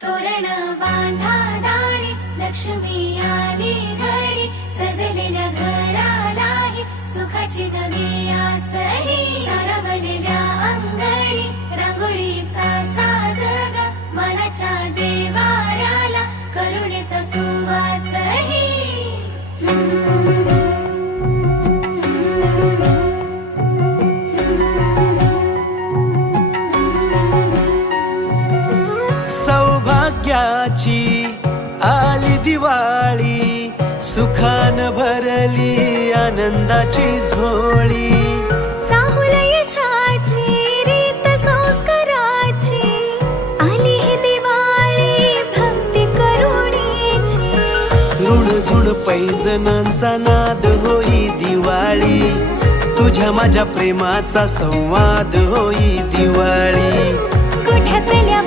तोरण बांधा दारी लक्ष्मी आली घरी सजलेल्या घरालाही सुखाची नवी आसही सारवलेल्या अंगणी रांगोळीचा साजग मनाच्या देवाऱ्याला करुणेचा सुवासही सौभाग्याची आली दिवाळी सुखान भरली आनंदाची झोळी चाहुल यशाची रीत संस्काराची आली ही दिवाळी भक्ती करुणेची ऋण झुण पैंजणांचा नाद होई दिवाळी तुझ्या माझ्या प्रेमाचा संवाद होई दिवाळी कोठ्यातल्या